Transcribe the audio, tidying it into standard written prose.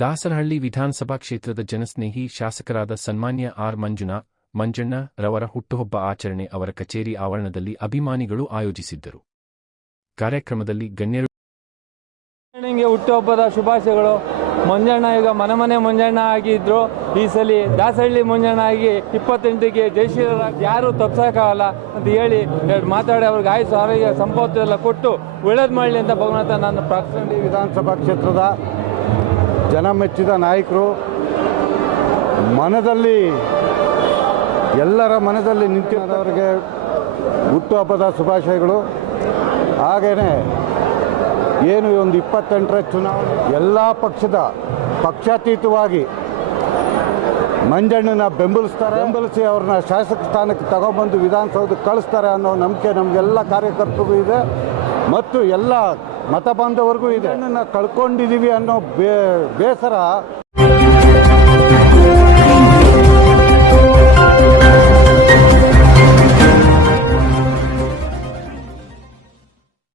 ದಾಸರಹಳ್ಳಿ ವಿಧಾನಸಭಾ ಕ್ಷೇತ್ರದ ಜನಸ್ನೇಹಿ ಶಾಸಕರಾದ ಸನ್ಮಾನ್ಯ ಆರ್. ಮಂಜಣ್ಣ ರವರ ಹುಟ್ಟುಹಬ್ಬ ಆಚರಣೆ ಅವರ ಕಚೇರಿ ಆವರಣದಲ್ಲಿ ಅಭಿಮಾನಿಗಳು ಆಯೋಜಿಸಿದ್ದರು. ಕಾರ್ಯಕ್ರಮದಲ್ಲಿ ಗಣ್ಯರು ಹುಟ್ಟುಹಬ್ಬದ ಶುಭಾಶಯಗಳು. ಮಂಜಣ್ಣ ಈಗ ಮನೆ ಮಂಜಣ್ಣ ಆಗಿದ್ರು. ಈ ಸಲ ದಾಸಹಳ್ಳಿ ಮಂಜಣ್ಣ ಆಗಿ 28ಕ್ಕೆ ಜಯಶೀಲರ ಯಾರು ತಪ್ಪಿಸೋಕ್ಕಾಗಲ್ಲ ಅಂತ ಹೇಳಿ ಮಾತಾಡಿ ಅವ್ರಿಗೆ ಆಯುಷ್ ಆರೋಗ್ಯ ಸಂಪತ್ತು ಎಲ್ಲ ಕೊಟ್ಟು ಒಳ್ಳೇದು ಮಾಡಲಿ ಅಂತ ಭಗವಂತ ನಾನು ಪ್ರಾರ್ಥನೆ. ವಿಧಾನಸಭಾ ಕ್ಷೇತ್ರದ ಜನಮೆಚ್ಚಿದ ನಾಯಕರು, ಮನದಲ್ಲಿ ಎಲ್ಲರ ಮನದಲ್ಲಿ ನಿಂತಿದ್ದವರಿಗೆ ಹುಟ್ಟುಹಬ್ಬದ ಶುಭಾಶಯಗಳು. ಹಾಗೆಯೇ ಏನು ಒಂದು 28ರ ಚುನಾವಣೆ ಎಲ್ಲ ಪಕ್ಷಾತೀತವಾಗಿ ಮಂಜಣ್ಣನ ಬೆಂಬಲಿಸಿ ಅವ್ರನ್ನ ಶಾಸಕ ಸ್ಥಾನಕ್ಕೆ ತಗೊಂಡ್ಬಂದು ವಿಧಾನಸೌಧಕ್ಕೆ ಕಳಿಸ್ತಾರೆ ಅನ್ನೋ ನಂಬಿಕೆ ನಮಗೆಲ್ಲ ಕಾರ್ಯಕರ್ತರಿಗೂ ಇದೆ ಮತ್ತು ಎಲ್ಲ ಮತ ಬಾಂಧವರಿಗೂ ಇದೆ. ಕಳ್ಕೊಂಡಿದ್ದೀವಿ ಅನ್ನೋ ಬೇಸರ